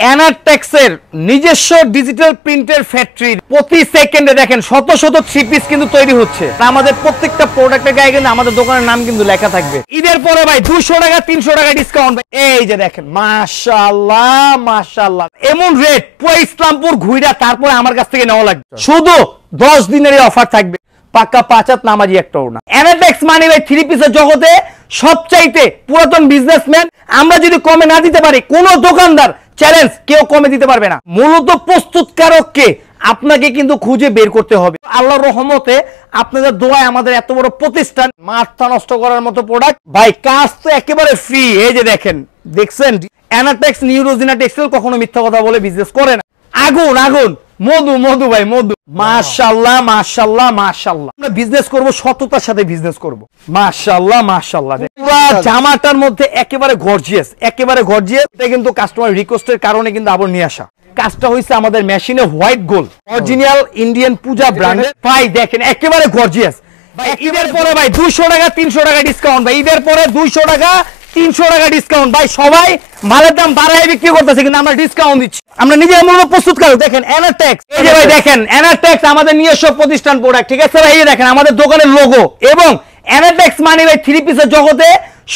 অ্যানাটেক্সের নিজস্ব ডিজিটাল প্রিন্টের ফ্যাক্টরি, প্রতি সেকেন্ডে দেখেন শত শত থ্রি পিস কিন্তু তৈরি হচ্ছে। আমাদের প্রত্যেকটা প্রোডাক্টের গায়ে কিন্তু আমাদের দোকানের নাম কিন্তু লেখা থাকবে। ঈদের পরে ভাই 200 টাকা 300 টাকা ডিসকাউন্ট। এই যে দেখেন মাশাআল্লাহ মাশাআল্লাহ, এমন রেট পুরো ইসলামপুর ঘুইরা তারপরে আমার কাছ থেকে নেওয়া লাগবে। শুধু 10 দিনের অফার থাকবে, পাক্কা 5 হাত নামাজি একটা ওড়না। অ্যানাটেক্স মানে ভাই থ্রি পিসের জগতে সবচাইতে পুরাতন বিজনেসম্যান। আমরা যদি কমে না দিতে পারি, কোনো দোকানদার চ্যালেঞ্জ কেউ কমে দিতে পারবে না। মূলত প্রস্তুতকারককে আপনাকে কিন্তু খুঁজে বের করতে হবে। আল্লাহর রহমতে আপনাদের দোয়ায় আমাদের এত বড় প্রতিষ্ঠান, মাথা নষ্ট করার মতো প্রোডাক্ট ভাই, কাজ তো একেবারে ফ্রি। এই যে দেখেন, দেখছেন অ্যানাটেক্স নিউরোজিনা টেক্সটাইল কখনো মিথ্যা কথা বলে বিজনেস করে না। আগুন আগুন, মধু মধু ভাই মধু। মাশাআল্লাহ মাশাআল্লাহ মাশাআল্লাহ, আমরা বিজনেস করব, সততার সাথে বিজনেস করব। মাশাআল্লাহ মাশাআল্লাহ, পুরো জামাটার মধ্যে একেবারে গর্জিয়াস, একেবারে গর্জিয়াস। এটা কিন্তু কাস্টমার রিকোয়েস্টের কারণে কিন্তু আবার নিয়ে আসা। কাজটা হইছে আমাদের মেশিনে হোয়াইট গোল্ড, অরিজিনাল ইন্ডিয়ান পূজা ব্র্যান্ডের। ভাই দেখেন একেবারে গর্জিয়াস। ঈদের পরে ভাই 200 টাকা 300 টাকা ডিসকাউন্ট। ভাই ঈদের পরে 200 টাকা 300 টাকা ডিসকাউন্ট। ভাই সবাই মালের দাম বাড়ায় বিক্রি করতেছে, কিন্তু আমরা ডিসকাউন্ট দিচ্ছি। আমরা নিজে মূলত প্রস্তুত করি। দেখেন অ্যানাটেক্স, এই যে ভাই দেখেন অ্যানাটেক্স আমাদের নিজস্ব প্রতিষ্ঠান প্রোডাক্ট, ঠিক আছে ভাই। এই দেখেন আমাদের দোকানের লোগো। এবং অ্যানাটেক্স মানে ভাই থ্রি পিসের জগতে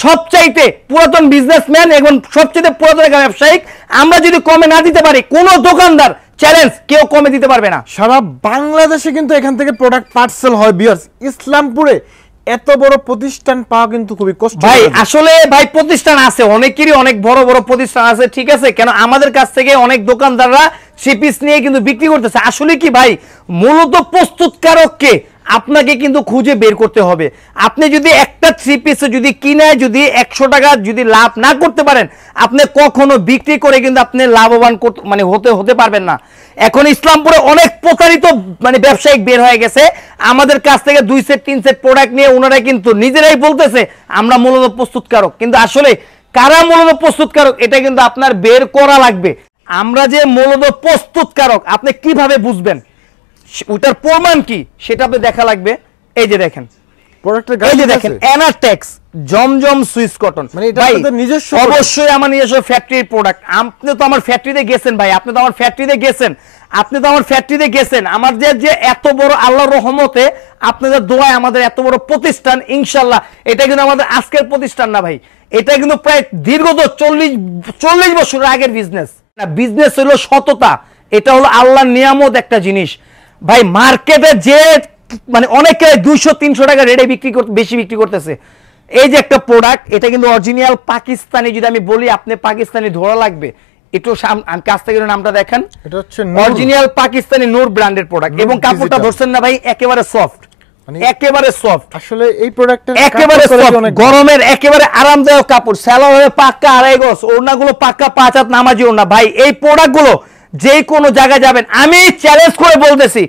সবচাইতে পুরাতন বিজনেসম্যান এবং সবচাইতে পুরাতন ব্যবসায়িক। আমরা যদি কমে না দিতে পারি, কোনো দোকানদার চ্যালেঞ্জ কেউ কমে দিতে পারবে না। সারা বাংলাদেশে কিন্তু এখান থেকে প্রোডাক্ট পার্সেল হয়। ভিউয়ার্স, ইসলামপুরে এত বড় প্রতিষ্ঠান পাওয়া কিন্তু খুবই কষ্ট ভাই। আসলে ভাই প্রতিষ্ঠান আছে অনেকেরই, অনেক বড় বড় প্রতিষ্ঠান আছে, ঠিক আছে। কেন আমাদের কাছ থেকে অনেক দোকানদাররা থ্রি পিস নিয়ে কিন্তু বিক্রি করতেছে। আসলে কি ভাই, মূলত প্রস্তুতকারককে আপনাকে কিন্তু খুঁজে বের করতে হবে। আপনি যদি একটা থ্রি পিসে যদি কিনে যদি 100 টাকা যদি লাভ না করতে পারেন, আপনি কখনো বিক্রি করে কিন্তু আপনি লাভবান মানে হতে পারবেন না। এখন ইসলামপুরে অনেক প্রতারিত মানে ব্যবসায়িক বের হয়ে গেছে। আমাদের কাছ থেকে 2 সেট 3 সেট প্রোডাক্ট নিয়ে ওনারা কিন্তু নিজেরাই বলতেছে আমরা মূলত প্রস্তুতকারক। কিন্তু আসলে কারা মূলত প্রস্তুতকারক এটা কিন্তু আপনার বের করা লাগবে। আমরা যে মূলত প্রস্তুতকারক আপনি কিভাবে বুঝবেন, ওটার প্রমাণ কি সেটা আপনি দেখা লাগবে। এই যে দেখেন প্রোডাক্টের এই যে দেখেন অ্যানাটেক্স জমজম সুইস কটন। মানে এটা আপনাদের নিজস্ব? অবশ্যই আমার নিজস্ব ফ্যাক্টরির প্রোডাক্ট। আপনি তো আমার ফ্যাক্টরিতে গেছেন ভাই, আপনি তো আমার ফ্যাক্টরিতে গেছেন, আপনি তো আমার ফ্যাক্টরিতে গেছেন। আমাদের যে এত বড় আল্লাহর রহমতে আপনাদের দোয়ায় আমাদের এত বড় প্রতিষ্ঠান, ইনশাআল্লাহ এটা কিন্তু আমাদের আজকের প্রতিষ্ঠান না ভাই, এটা কিন্তু প্রায় দীর্ঘত 40 বছর আগের বিজনেস। না, বিজনেস হলো সততা, এটা হলো আল্লাহর নিয়ামত একটা জিনিস ভাই। মার্কেটে যে মানে অনেকে 200-300 টাকা রেটে বেশি বিক্রি করতেছে। এই যে একটা প্রোডাক্ট, এটা কিন্তু অরিজিনাল পাকিস্তানি। যদি আমি বলি আপনি পাকিস্তানি ধরা লাগবে, একটু কাছ থেকে নামটা দেখেন, এটা হচ্ছে অরিজিনাল পাকিস্তানি নূর ব্র্যান্ডের প্রোডাক্ট। এবং কাপড়টা ধরছেন না ভাই, একেবারে সফট, একেবারে সফট। আসলে এই প্রোডাক্টের একেবারে সফট, গরমের একেবারে আরামদায়ক কাপড়। সেলাই হবে পাক্কা 2.5 গজ, ওড়নাগুলো পাক্কা 5 হাত নামাজি ওড়না। ভাই এই প্রোডাক্টগুলো যে কোনো জায়গায় যাবেন, আমি চ্যালেঞ্জ করে বলতেছি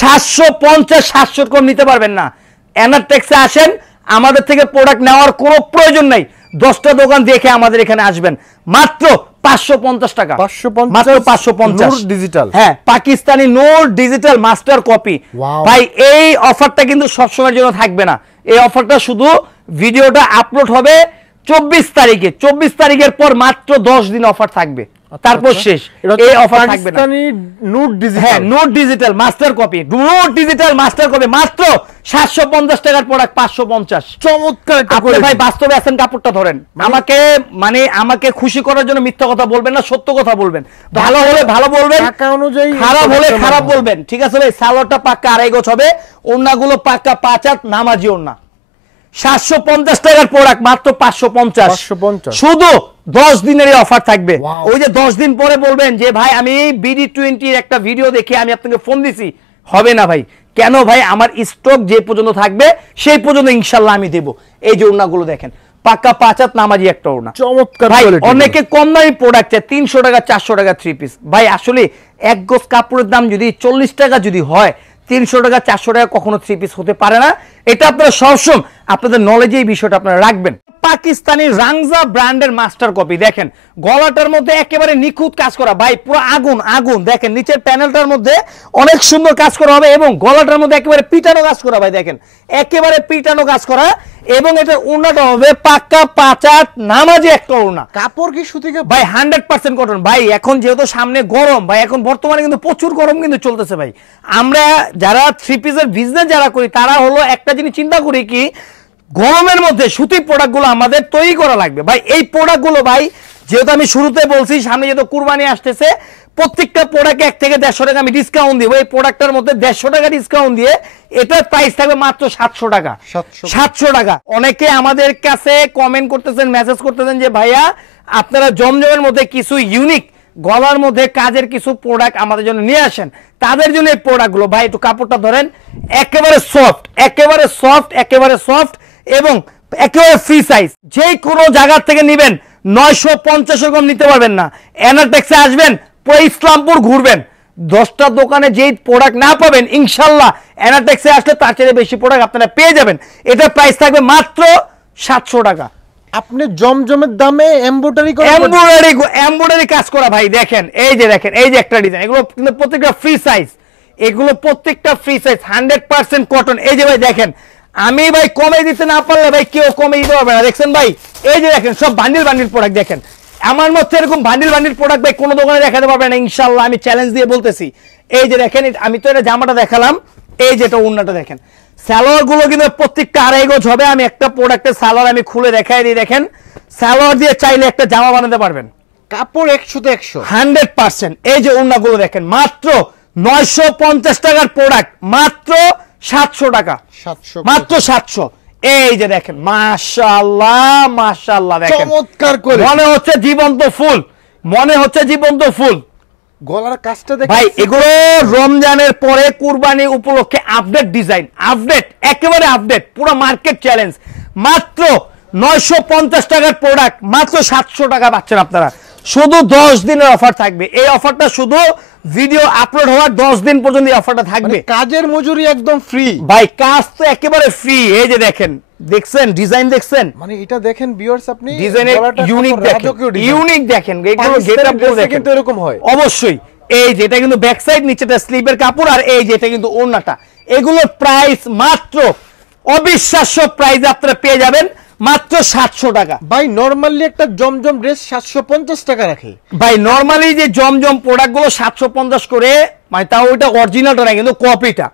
750-700 কম নিতে পারবেন না। অ্যানাটেক্সে আসেন, আমাদের থেকে প্রোডাক্ট নেওয়ার কোনো প্রয়োজন নাই। 10টা দোকান দেখে আমাদের এখানে আসবেন, মাত্র 550 টাকা, মাত্র 550 ডিজিটাল। হ্যাঁ, পাকিস্তানি নূর ডিজিটাল মাস্টার কপি। ভাই এই অফারটা কিন্তু সবসময়ের জন্য থাকবে না। এই অফারটা শুধু ভিডিওটা আপলোড হবে 24 তারিখে। 24 তারিখের পর মাত্র 10 দিন অফার থাকবে, তারপর শেষ। এই অফার থাকবে না। নূর ডিজিটাল, হ্যাঁ নূর ডিজিটাল মাস্টার কপি, নূর ডিজিটাল মাস্টার কপি, মাত্র 750 টাকার প্রোডাক্ট 550। চমৎকার। আপনি ভাই বাস্তবে আছেন, কাপড়টা ধরেন। আমাকে খুশি করার জন্য মিথ্যা কথা বলবেন না, সত্য কথা বলবেন। ভালো হলে ভালো বলবেন, টাকা অনুযায়ী খারাপ হলে খারাপ বলবেন, ঠিক আছে ভাই। সালোয়ারটা পাক্কা 2.5 গজ হবে, ওড়নাগুলো পাক্কা 5 হাত নামাজি ওড়না। 750 টাকার প্রোডাক্ট মাত্র 550। শুধু 10 দিনের অফার থাকবে। ওই যে 10 দিন পরে বলবেন যে ভাই আমি BD20 একটা ভিডিও দেখে আমি আপনাকে ফোন দিছি, হবে না ভাই। কেন ভাই, আমার স্টক যে পর্যন্ত থাকবে সেই পর্যন্ত ইনশাআল্লাহ আমি দেব। এই যে ওড়নাগুলো দেখেন, পাক্কা 5 হাত নামাজি একটা ওড়না। চমৎকার। ভাই অনেকে কম দামি প্রোডাক্ট চায়, 300 টাকা 400 টাকা থ্রি পিস। ভাই আসলে 1 গজ কাপড়ের দাম যদি 40 টাকা যদি হয়, 300 টাকা 400 টাকা কখনো থ্রি পিস হতে পারে না। এটা আপনারা সবসময় আপনাদের নলেজে এই বিষয়টা আপনারা রাখবেন। পাকিস্তানি রাংজা ব্র্যান্ডের মাস্টার কপি। দেখেন গলাটার মধ্যে একেবারে নিখুঁত কাজ করা ভাই, পুরো আগুন আগুন। দেখেন নিচের প্যানেলটার মধ্যে অনেক সুন্দর কাজ করা হবে এবং গলাটার মধ্যে একেবারে পিটানো কাজ করা ভাই, দেখেন একেবারে পিটানো কাজ করা। এবং এটার ওড়নাটা হবে পাক্কা 5 নামাজি একটা ওড়না। কাপড় কি সুতি ভাই 100% কটন ভাই। এখন যেহেতু সামনে গরম ভাই, এখন বর্তমানে কিন্তু প্রচুর গরম কিন্তু চলতেছে ভাই। আমরা যারা থ্রি পিসের বিজনেস যারা করি তারা হলো একটা জিনিস চিন্তা করি কি, গরমের মধ্যে সুতি প্রোডাক্টগুলো আমাদের তৈরি করা লাগবে ভাই। এই প্রোডাক্টগুলো ভাই যেহেতু আমি শুরুতে বলছি সামনে যেহেতু কুরবানি আসতেছে, প্রত্যেকটা প্রোডাক্টে 1 থেকে 150 টাকা আমি ডিসকাউন্ট দিব। এই প্রোডাক্টটার মধ্যে 150 টাকা ডিসকাউন্ট দিয়ে এটার প্রাইস থাকবে মাত্র 700 টাকা। 700 টাকা। অনেকে আমাদের কাছে কমেন্ট করতেছেন, মেসেজ করতেছেন যে ভাইয়া আপনারা জমজমের মধ্যে কিছু ইউনিক গলার মধ্যে কাজের কিছু প্রোডাক্ট আমাদের জন্য নিয়ে আসেন। তাদের জন্য এই প্রোডাক্টগুলো ভাই একটু কাপড়টা ধরেন, একেবারে সফট, একেবারে সফট, একেবারে সফট এবং একেবারে ফ্রি সাইজ। যে কোনো জায়গা থেকে নেবেন 950 এরকম নিতে পারবেন না। এনাটেক্সে আসবেন, পুরো ইসলামপুর ঘুরবেন, 10টা দোকানে যেই প্রোডাক্ট না পাবেন ইনশাল্লাহ এনাটেক্সে আসলে তার চেয়ে বেশি প্রোডাক্ট আপনারা পেয়ে যাবেন। এটার প্রাইস থাকবে মাত্র 700 টাকা। আপনি জমজমের দামে এমব্রয়ডারি কাজ করা ভাই। দেখেন এই যে দেখেন এই যে একটা ডিজাইন, এগুলো কিন্তু প্রত্যেকটা ফ্রি সাইজ, এগুলো প্রত্যেকটা ফ্রি সাইজ 100% কটন। এই যে ভাই দেখেন, আমি ভাই কমে দিতে না পারলে ভাই কেউ কমে দিতে পারবে না। দেখছেন ভাই এই যে দেখেন সব বান্ডিল বান্ডিল প্রোডাক্ট। দেখেন আমার মধ্যে এরকম বান্ডিল বান্ডিল প্রোডাক্ট ভাই কোনো দোকানে দেখাতে পারবে না ইনশাআল্লাহ, আমি চ্যালেঞ্জ দিয়ে বলতেছি। এই যে দেখেন আমি তো এটা জামাটা দেখালাম, এই যেটা ওড়নাটা দেখেন। সালোয়ার গুলো কিন্তু প্রত্যেকটা 2.5 গজ হবে। আমি একটা প্রোডাক্টের সালোয়ার আমি খুলে দেখাই দিই। দেখেন সালোয়ার দিয়ে চাইলে একটা জামা বানাতে পারবেন, কাপড় 100 100%। এই যে ওড়নাগুলো দেখেন মাত্র 950 টাকার প্রোডাক্ট, মাত্র 700 টাকা, মাত্র 700। এই যে দেখেন মাশাআল্লাহ মাশাআল্লাহ, দেখেন চমৎকার করে মনে হচ্ছে জীবন্ত ফুল, মনে হচ্ছে জীবন্ত ফুল। গলার কাজটা দেখেন ভাই এগুলো রমজানের পরে কুরবানি উপলক্ষে আপডেট ডিজাইন, আপডেট একেবারে আপডেট, পুরো মার্কেট চ্যালেঞ্জ। মাত্র 950 টাকার প্রোডাক্ট মাত্র 700 টাকা পাচ্ছেন আপনারা। শুধু 10 দিনের অফার থাকবে। এই অফারটা শুধু ভিডিও আপলোড হওয়ার 10 দিন পর্যন্ত এই অফারটা থাকবে। কাজের মজুরি একদম ফ্রি ভাই, কাজ তো একেবারে ফ্রি। এই যে দেখেন, দেখছেন ডিজাইন, দেখছেন মানে এটা দেখেন ভিউয়ার্স, আপনি ডিজাইনের ইউনিক দেখেন, ইউনিক দেখেন, এগুলো গেটআপ করে দেখেন কিন্তু এরকম হয় অবশ্যই। এই যেটা কিন্তু ব্যাক সাইড, নিচেটা স্লিভের কাপড়, আর এই যেটা কিন্তু ওড়নাটা। এগুলোর প্রাইস মাত্র অবিশ্বাস্য প্রাইস আপনারা পেয়ে যাবেন মাত্র 700 টাকা। ভাই নরমালি একটা জমজম ড্রেস 750 টাকা রাখে ভাই। নরমালি যে জমজম প্রোডাক্ট গুলো 750 করে, মানে তাও ওইটা অরিজিনালটা না কিন্তু কপিটা।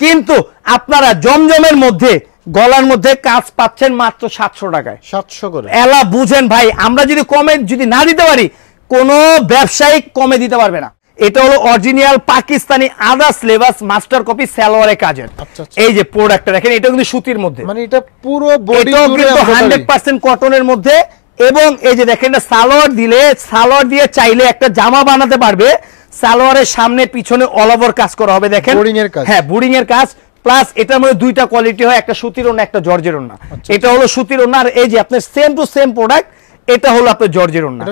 কিন্তু আপনারা জমজমের মধ্যে গলার মধ্যে কাজ পাচ্ছেন মাত্র 700 টাকায়, 700 করে। এলা বুঝেন ভাই, আমরা যদি কমে যদি না দিতে পারি কোনো ব্যবসায়ী কমে দিতে পারবে না। এটা হলো অরিজিনাল পাকিস্তানি আদার্স লেবাস মাস্টার কপি সালোয়ারের কাজের। এই যে প্রোডাক্টটা দেখেন, এটা কিন্তু সুতির মধ্যে, মানে এটা পুরো বডি জুড়ে 100% কটনের মধ্যে। এবং এই যে দেখেন এটা সালোয়ার দিলে, সালোয়ার দিয়ে চাইলে একটা জামা বানাতে পারবে। সালোয়ারের সামনে পিছনে অল ওভার কাজ করা হবে। দেখেন বোরিং এর কাজ, হ্যাঁ বোরিং এর কাজ। প্লাস এটার মধ্যে দুইটা কোয়ালিটি হয়, একটা সুতির ওড়না একটা জর্জের ওড়না। এটা হলো সুতির ওড়না, আর এই যে আপনার সেম টু সেম প্রোডাক্ট এটা হলো আপনার জর্জের ওড়না।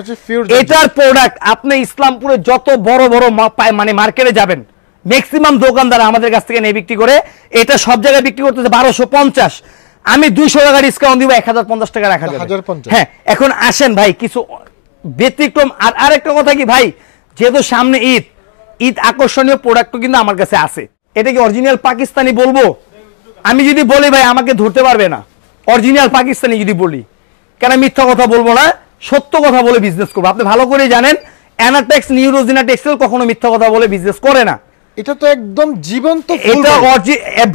এটার প্রোডাক্ট আপনি ইসলামপুরে যত বড় বড় মানে মার্কেটে যাবেন, ম্যাক্সিমাম দোকানদার আমাদের কাছ থেকে নিয়ে বিক্রি করে। এটা সব জায়গায় বিক্রি করতেছে 1250, আমি 200 টাকা ডিসকাউন্ট দিব, 1050 টাকা রাখা যাবে। হ্যাঁ এখন আসেন ভাই কিছু ব্যতিক্রম। আর আরেকটা কথা কি ভাই, যেহেতু সামনে ঈদ, ঈদ আকর্ষণীয় প্রোডাক্ট কিন্তু আমার কাছে আছে। এটা কি অরিজিনাল পাকিস্তানি বলবো? আমি যদি বলি ভাই আমাকে ধরতে পারবে না। অরিজিনাল পাকিস্তানি যদি বলি, কেন মিথ্যা কথা বলবো না, সত্য কথা বলে বিজনেস করবো। আপনি ভালো করে জানেন অ্যানাটেক্স, নিউরোজিনা টেক্সটাইল কখনো মিথ্যা কথা বলে বিজনেস করে না। এটা তো একদম জীবন্ত ফুল। এটা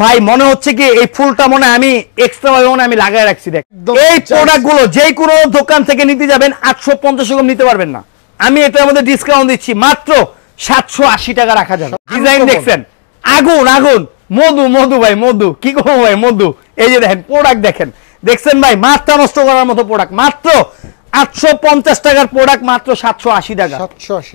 ভাই মনে হচ্ছে কি এই ফুলটা মনে আমি এক্সট্রা ভাবে মনে আমি লাগায় রাখছি। দেখ এই প্রোডাক্টগুলো যে কোনো দোকান থেকে নিতে যাবেন 850 টাকা নিতে পারবেন না। আমি এটার মধ্যে ডিসকাউন্ট দিচ্ছি মাত্র 780 টাকা রাখা যাবে। ডিজাইন দেখছেন, আগুন আগুন, মধু মধু ভাই, মধু কি করবো ভাই, মধু। এই যে দেখেন প্রোডাক্ট দেখেন, দেখছেন ভাই মাথা নষ্ট করার মতো প্রোডাক্ট। মাত্র 850 টাকার প্রোডাক্ট মাত্র 780 টাকা,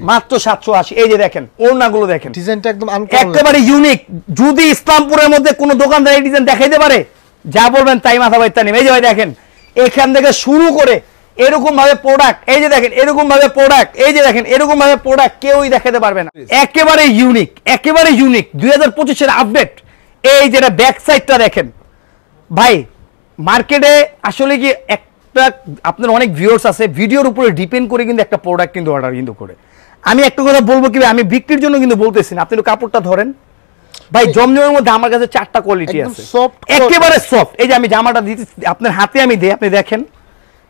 মাত্র 780। এই যে দেখেন ওড়নাগুলো দেখেন, ডিজাইনটা একদম একেবারে ইউনিক। যদি ইসলামপুরের মধ্যে কোনো দোকানদার এই ডিজাইন দেখাইতে পারে, যা বলবেন তাই মাথা বাইতে নেবে। এই যে ভাই দেখেন এখান থেকে শুরু করে এরকম ভাবে প্রোডাক্ট, এই যে দেখেন এরকম ভাবে প্রোডাক্ট, এই যে দেখেন এরকম ভাবে প্রোডাক্ট কেউই দেখাতে পারবে না। একেবারে ইউনিক, একেবারে ইউনিক 2025 এর আপডেট। এই যেটা ব্যাক সাইডটা দেখেন ভাই, মার্কেটে আসলে কি একটা আপনার অনেক ভিউয়ার্স আছে ভিডিওর উপরে ডিপেন্ড করে কিন্তু একটা প্রোডাক্ট কিন্তু অর্ডার কিন্তু করে। আমি একটা কথা বলবো কি ভাই, আমি বিক্রির জন্য কিন্তু বলতেছি না, আপনি একটু কাপড়টা ধরেন ভাই। জমজমের মধ্যে আমার কাছে 4টা কোয়ালিটি আছে, একেবারে সফট। এই যে আমি জামাটা দিতে আপনার হাতে আমি দেই, আপনি দেখেন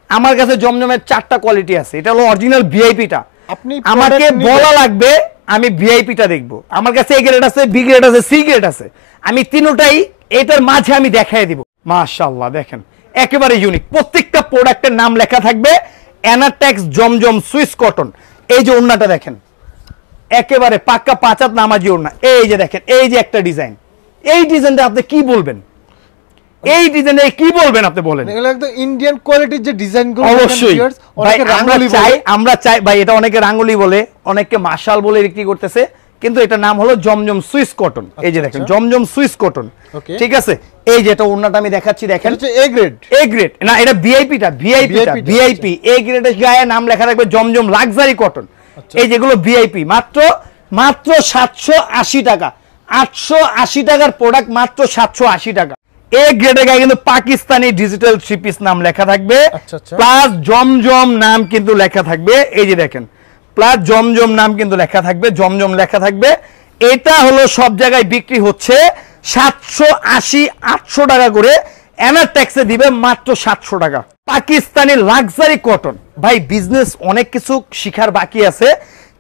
আমার কাছে জমজমের 4টা কোয়ালিটি আছে। এটা হলো অরিজিনাল ভিআইপিটা। আপনি আমাকে বলা লাগবে আমি ভিআইপিটা দেখবো, আমার কাছে এ গ্রেড আছে, বি গ্রেড আছে, সি গ্রেড আছে, আমি তিনটাই এটার মাঝে আমি দেখাই দিব। মাশাআল্লাহ দেখেন একেবারে ইউনিক, প্রত্যেকটা প্রোডাক্টের নাম লেখা থাকবে এনাটেক্স জমজম সুইস কটন। এই যে ওড়নাটা দেখেন একেবারে পাক্কা 5 হাত নামাজি ওড়না। এই যে দেখেন এই যে একটা ডিজাইন, এই ডিজাইনটা আপনি কি বলবেন, এই ডিজাইনে কি বলবেন আপনি বলেন? এগুলো একদম ইন্ডিয়ান কোয়ালিটির যে ডিজাইনগুলো অবশ্যই ভাই আমরা চাই ভাই, এটা অনেকে রাঙ্গুলি বলে, অনেকে মাশাল বলে বিক্রি করতেছে, কিন্তু এটা নাম হলো জমজম সুইস কটন। এই যে দেখেন জমজম সুইস কটন, ঠিক আছে। এই যে এটা ওড়নাটা আমি দেখাচ্ছি, দেখেন এ গ্রেড, এ গ্রেড না, এটা ভিআইপিটা, ভিআইপি এ গ্রেডের গায়ে নাম লেখা থাকবে জমজম লাক্সারি কটন। এই যেগুলো ভিআইপি মাত্র 780 টাকা, 880 টাকার প্রোডাক্ট মাত্র 780 টাকা। এ গ্রেডের গায়ে কিন্তু পাকিস্তানি ডিজিটাল 3 পিস নাম লেখা থাকবে, প্লাস জমজম নাম কিন্তু লেখা থাকবে। এই যে দেখেন প্লাস জমজম নাম কিন্তু লেখা থাকবে, জমজম লেখা থাকবে। এটা হলো সব জায়গায় বিক্রি হচ্ছে 780-800 টাকা করে, এনাটেক্সে দিবে মাত্র 700 টাকা। Pakistani luxury cotton. ভাই বিজনেস অনেক কিছু শিখার বাকি আছে,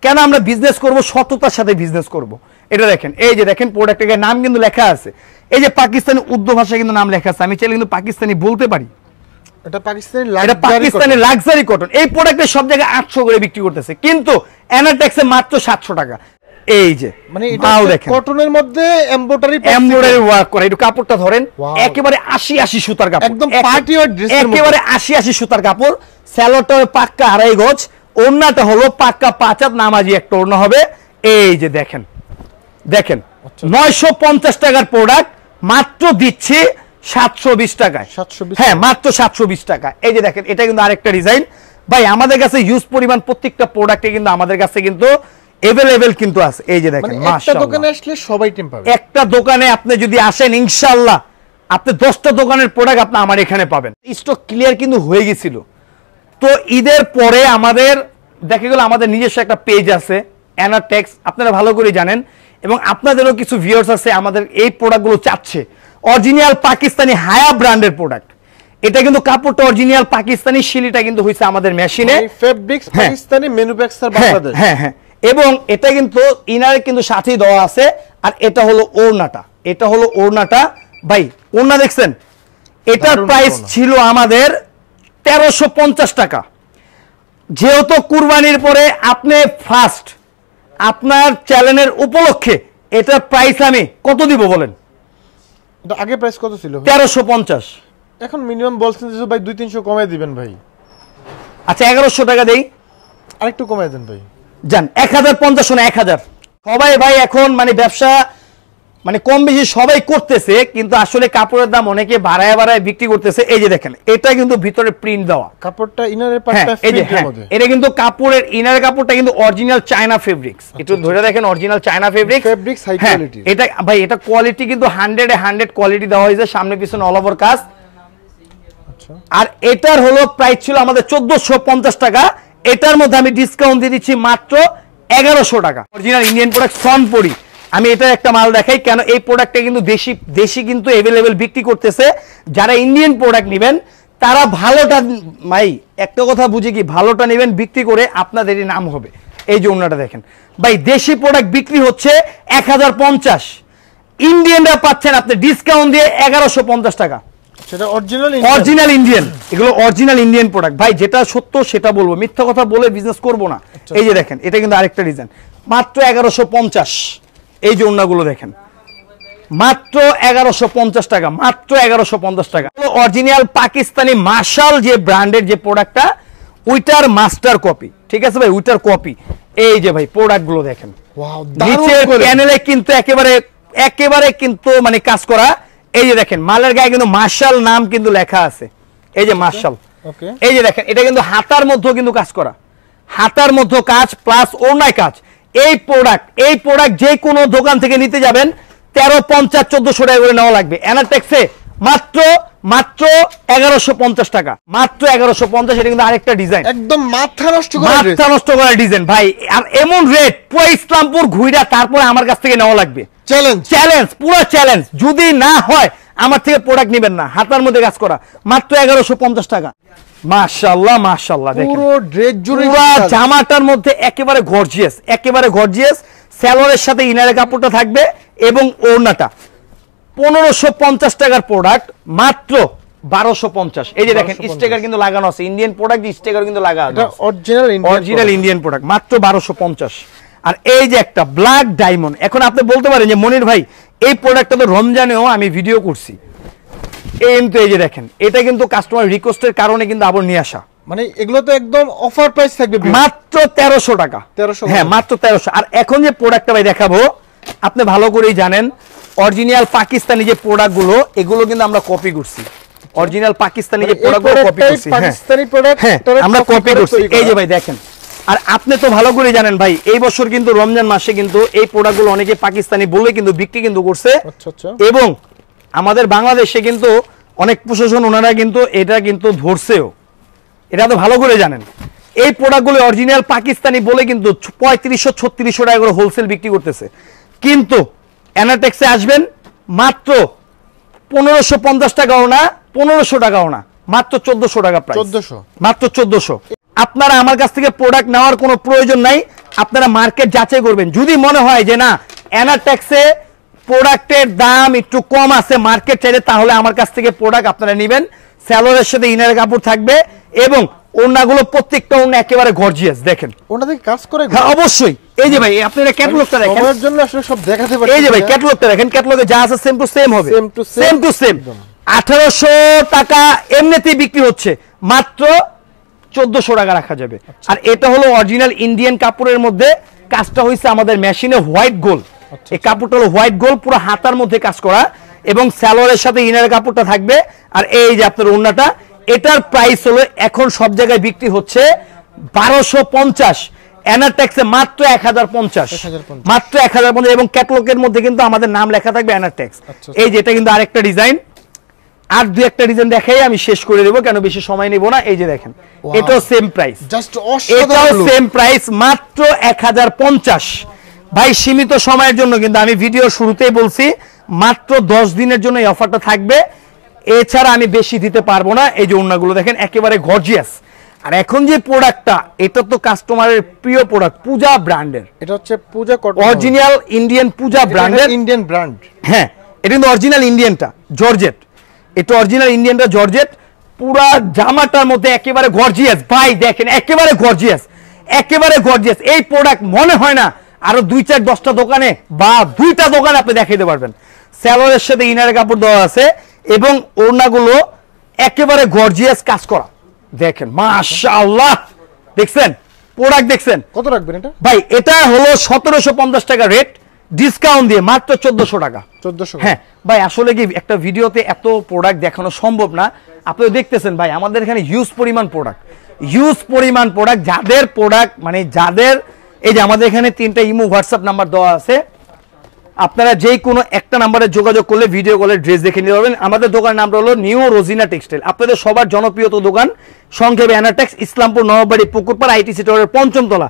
কেন আমরা বিজনেস করব, সততার সাথে বিজনেস করব। এটা দেখেন এই যে দেখেন প্রোডাক্টের নাম কিন্তু লেখা আছে, এই যে পাকিস্তানি উর্দু ভাষায় কিন্তু নাম লেখা আছে, আমি চাইলে কিন্তু পাকিস্তানি বলতে পারি। এটা পাকিস্তানি লাক্সারি কটন। এই প্রোডাক্টের সব জায়গায় 800 করে বিক্রি করতেছে, কিন্তু এনাটেক্সে মাত্র 700 টাকা। এই যে মানে এটা কটনের মধ্যে এমব্রয়ডারি ওয়ার্ক করা। একটু কাপড়টা ধরেন, একেবারে 80 সুতার কাপড়, একদম পার্টি ওয়্যার ড্রেস, একেবারে 80 সুতার কাপড়। স্যালোটা পাক্কা 2.5 গজ, ওড়নাটা হলো পাক্কা 5 হাত নামাজি একটা ওড়না হবে। এই যে দেখেন দেখেন 950 টাকার প্রোডাক্ট মাত্র দিচ্ছি 720 টাকায়। হ্যাঁ মাত্র 720 টাকা। এই যে দেখেন এটা কিন্তু আরেকটা ডিজাইন। ভাই আমাদের কাছে হিউজ পরিমাণ প্রত্যেকটা প্রোডাক্টে কিন্তু আমাদের কাছে কিন্তু अवेलेबल কিন্তু আছে। এই যে দেখেন মাশাআল্লাহ, একটা দোকানে আসলে সবাই টিম পাবে। একটা দোকানে আপনি যদি আসেন ইনশাআল্লাহ আপনি 10টা দোকানের প্রোডাক্ট আপনি আমার এখানে পাবেন। স্টক ক্লিয়ার কিন্তু হয়ে গিয়েছিল, তো ঈদের পরে আমাদের দেখা গেল আমাদের নিজস্ব একটা পেজ আছে এনাটেক্স, আপনারা ভালো করে জানেন, এবং আপনাদেরও কিছু ভিউয়ার্স আছে আমাদের এই প্রোডাক্টগুলো চাচ্ছে। অরিজিনাল পাকিস্তানি হায়া ব্র্যান্ডের প্রোডাক্ট, এটা কিন্তু কাপড়টা অরিজিনাল পাকিস্তানি, শিলিটা কিন্তু হইছে আমাদের মেশিনে, ফেব্রিক্স পাকিস্তানি, ম্যানুফ্যাকচার বাংলাদেশ। হ্যাঁ হ্যাঁ, এবং এটা কিন্তু ইনারে কিন্তু সাথেই দেওয়া আছে। আর এটা হলো ওড়নাটা, এটা হলো ওড়নাটা। ভাই ওড়না দেখছেন, এটার প্রাইস ছিল আমাদের 1350 টাকা। যেহেতু কুরবানির পরে আপনি ফার্স্ট, আপনার চ্যানেলের উপলক্ষে এটার প্রাইস আমি কত দিব বলেন? এটা আগে প্রাইস কত ছিল? 1350। এখন মিনিমাম বলছেন যে ভাই 200-300 কমাই দিবেন ভাই। আচ্ছা 1100 টাকা দেই, আরেকটু কমাই দেন ভাই। জান 1050 না 1000। সবাই ভাই এখন মানে ব্যবসা মানে কম বেশি সবাই করতেছে, কিন্তু আসলে কাপড়ের দাম অনেকে বাড়ায় বাড়ায় বিক্রি করতেছে। এই যে দেখেন এটা কিন্তু ভিতরে প্রিন্ট দেওয়া, কাপড়টা ইনারের পার্টটা প্রিন্টের মধ্যে। এটা কিন্তু কাপড়ের ইনারের কাপড়টা কিন্তু অরিজিনাল চায়না ফেব্রিক্স। একটু ধরে দেখেন original China fabrics, fabrics high quality. এটা ভাই এটা কোয়ালিটি কিন্তু 100 এ 100 কোয়ালিটি দেওয়া হয়েছে, সামনে পিছনে অল ওভার কাজ। আর এটার হলো প্রাইস ছিল আমাদের 1450 টাকা, এটার মধ্যে আমি ডিসকাউন্ট দিয়ে দিচ্ছি মাত্র 1100 টাকা। Original Indian product সনপুরি। আমি এটার একটা মাল দেখাই, কেন এই প্রোডাক্টটা কিন্তু দেশি কিন্তু अवेलेबल বিক্রি করতেছে। যারা ইন্ডিয়ান প্রোডাক্ট নেবেন তারা ভালোটা, ভাই একটা কথা বুঝি কি, ভালোটা নেবেন, বিক্রি করে আপনাদেরই নাম হবে। এই যে ওড়নাটা দেখেন ভাই, দেশি প্রোডাক্ট বিক্রি হচ্ছে 1050, ইন্ডিয়ানরা পাচ্ছেন আপনি ডিসকাউন্ট দিয়ে 1150 টাকা। সেটা অরিজিনাল ইন্ডিয়ান, এগুলো অরিজিনাল ইন্ডিয়ান প্রোডাক্ট। ভাই যেটা সত্য সেটা বলবো, মিথ্যা কথা বলে বিজনেস করব না। এই যে দেখেন এটা কিন্তু আরেকটা ডিজাইন, মাত্র 1150। এই যে ওড়নাগুলো দেখেন মাত্র 1150 টাকা, মাত্র 1150 টাকা। অরিজিনাল পাকিস্তানি মার্শাল যে ব্র্যান্ডের যে প্রোডাক্টটা, ওইটার মাস্টার কপি, ঠিক আছে ভাই, ওইটার কপি। এই যে ভাই প্রোডাক্টগুলো দেখেন, নিচের প্যানেলে কিন্তু একেবারে কিন্তু মানে কাজ করা। এই যে দেখেন মালের গায়ে কিন্তু মার্শাল নাম কিন্তু লেখা আছে, এই যে মার্শাল। এই যে দেখেন এটা কিন্তু হাতার মধ্যেও কিন্তু কাজ করা, হাতার মধ্যে কাজ প্লাস ওড়নায় কাজ। এই প্রোডাক্ট যে কোনো দোকান থেকে নিতে যাবেন 1350-1400 টাকা করে নেওয়া লাগবে। এনাটেক্সে মাত্র মাত্র 1150 টাকা, মাত্র 1150। এটা কিন্তু আরেকটা ডিজাইন, একদম মাথা নষ্ট করা ড্রেস, মাথা নষ্ট করা ডিজাইন ভাই। আর এমন রেট পুরো ইসলামপুর ঘুইরা তারপরে আমার কাছ থেকে নেওয়া লাগবে। চ্যালেঞ্জ, চ্যালেঞ্জ, পুরো চ্যালেঞ্জ। যদি না হয় আমার থেকে প্রোডাক্ট নেবেন না। হাতার মধ্যে কাজ করা, মাত্র 1150 টাকা। মাশাআল্লাহ মাশাআল্লাহ, দেখেন পুরো ড্রেস জুড়ে পুরো জামাটার মধ্যে একেবারে গর্জিয়াস, একেবারে গর্জিয়াস। স্যালোরের সাথে ইনারের কাপড়টা থাকবে এবং ওড়নাটা। 1550 টাকার প্রোডাক্ট মাত্র 1250। এই যে দেখেন স্টিকার কিন্তু লাগানো আছে, ইন্ডিয়ান প্রোডাক্ট, স্টিকার কিন্তু লাগানো আছে, অরিজিনাল ইন্ডিয়ান প্রোডাক্ট, মাত্র 1250। আর এই যে একটা ব্ল্যাক ডায়মন্ড। এখন আপনি বলতে পারেন যে মনির ভাই এই প্রোডাক্টটা তো রমজানেও আমি ভিডিও করছি, কিন্তু এই যে দেখেন এটা কিন্তু কাস্টমার রিকোয়েস্টের কারণে কিন্তু আবার নিয়ে আসা। মানে এগুলো তো একদম অফার প্রাইস থাকবে, মাত্র 1300 টাকা। 1300, হ্যাঁ মাত্র 1300। আর এখন যে প্রোডাক্টটা ভাই দেখাবো, আপনি ভালো করেই জানেন অরিজিনাল পাকিস্তানি যে প্রোডাক্টগুলো, এগুলো কিন্তু আমরা কপি করছি। অরিজিনাল পাকিস্তানি যে প্রোডাক্টগুলো কপি করছি, পাকিস্তানি প্রোডাক্ট আমরা কপি করছি। এই যে ভাই দেখেন, আর আপনি তো ভালো করে জানেন ভাই এই বছর কিন্তু রমজান মাসে কিন্তু এই প্রোডাক্টগুলো অনেকে পাকিস্তানি বলে কিন্তু বিক্রি কিন্তু করছে। এবং আমাদের বাংলাদেশে কিন্তু অনেক প্রশাসন ওনারা কিন্তু এটা কিন্তু ধরছেও, এটা তো ভালো করে জানেন। এই প্রোডাক্টগুলো অরিজিনাল পাকিস্তানি বলে কিন্তু 3500-3600 টাকা করে হোলসেল বিক্রি করতেছে। কিন্তু অ্যানাটেক্সে আসবেন মাত্র 1550 টাকাও না, 1500 টাকাও না, মাত্র 1400 টাকা প্রাইস, 1400, মাত্র 1400। আপনারা আমার কাছ থেকে প্রোডাক্ট নেওয়ার কোনো প্রয়োজন নাই, আপনারা মার্কেট যাচাই করবেন। যদি মনে হয় যে না অ্যানাটেক্সে প্রোডাক্টের দাম একটু কম আছে মার্কেট চাইলে, তাহলে আমার কাছ থেকে প্রোডাক্ট আপনারা নেবেন। স্যালোরের সাথে ইনার কাপড় থাকবে এবং ওড়নাগুলো প্রত্যেকটা ওড়না একেবারে গর্জিয়াস। দেখেন ওনাদের কাজ করে, হ্যাঁ অবশ্যই। এই যে ভাই আপনারা ক্যাটালগটা দেখেন, সবার জন্য আসলে সব দেখাতে পারি। এই যে ভাই ক্যাটালগটা দেখেন, ক্যাটালগে যা আছে সেম টু সেম হবে, সেম টু সেম। 1800 টাকা এমনিতেই বিক্রি হচ্ছে, মাত্র 1400 টাকা রাখা যাবে। আর এটা হলো অরিজিনাল ইন্ডিয়ান কাপড়ের মধ্যে, কাজটা হইছে আমাদের মেশিনে হোয়াইট গোল্ড। এই কাপড়টা হলো হোয়াইট গোল্ড, পুরো হাতার মধ্যে কাজ করা এবং স্যালোরের সাথে ইনার কাপড়টা থাকবে। আর এই যে আপনার ওড়নাটা, এটার প্রাইস হলো এখন সব জায়গায় বিক্রি হচ্ছে 1250, অ্যানাটেক্সে মাত্র 1050, মাত্র 1050। এবং ক্যাটালগের মধ্যে কিন্তু আমাদের নাম লেখা থাকবে অ্যানাটেক্স। এই যে এটা কিন্তু আরেকটা ডিজাইন, আর দুই একটা ডিজাইন দেখাই আমি শেষ করে দেবো, কেন বেশি সময় নেব না। এই যে দেখেন এটাও সেম প্রাইস, এটাও সেম প্রাইস, মাত্র 1050। ভাই সীমিত সময়ের জন্য, কিন্তু আমি ভিডিও শুরুতেই বলছি মাত্র 10 দিনের জন্য এই অফারটা থাকবে, এছাড়া আমি বেশি দিতে পারবো না। এই যে ওড়নাগুলো দেখেন একেবারে গর্জিয়াস। আর এখন যে প্রোডাক্টটা, এটা তো কাস্টমারের প্রিয় প্রোডাক্ট, পূজা ব্র্যান্ডের। এটা হচ্ছে পূজা কটন, অরিজিনাল ইন্ডিয়ান পূজা ব্র্যান্ডের, ইন্ডিয়ান ব্র্যান্ড। হ্যাঁ এটা কিন্তু অরিজিনাল ইন্ডিয়ানটা জর্জেট, এটা অরিজিনাল ইন্ডিয়ানটা জর্জেট। পুরা জামাটার মধ্যে একেবারে গর্জিয়াস ভাই, দেখেন একেবারে গর্জিয়াস, একেবারে গর্জিয়াস। এই প্রোডাক্ট মনে হয় না আরো 2-4-10টা দোকানে বা 2টা দোকানে আপনি দেখাইতে পারবেন। স্যালোরের সাথে ইনারের কাপড় দেওয়া আছে এবং ওড়নাগুলো একেবারে গর্জিয়াস কাজ করা। দেখেন মাশাআল্লাহ, দেখছেন প্রোডাক্ট দেখছেন। কত রাখবেন এটা ভাই? এটা হলো 1750 টাকা রেট, ডিসকাউন্ট দিয়ে মাত্র 1400 টাকা। 1400। হ্যাঁ ভাই, আসলে কি একটা ভিডিওতে এত প্রোডাক্ট দেখানো সম্ভব না। আপনারা দেখতেছেন ভাই আমাদের এখানে হিউজ পরিমাণ প্রোডাক্ট, যাদের প্রোডাক্ট মানে যাদের, এই যে আমাদের এখানে 3টা ইমো হোয়াটসঅ্যাপ নাম্বার দেওয়া আছে, আপনারা যেই কোনো একটা নাম্বারে যোগাযোগ করলে ভিডিও কলে ড্রেস দেখে নিতে পারবেন। আমাদের দোকানের নামটা হলো নিউ রোজিনা টেক্সটাইল, আপনাদের সবার জনপ্রিয় দোকান, সংক্ষেপে অ্যানাটেক্স, ইসলামপুর নবাববাড়ি পুকুরপাড়, আইটিসি টাওয়ারের 5ম তলা।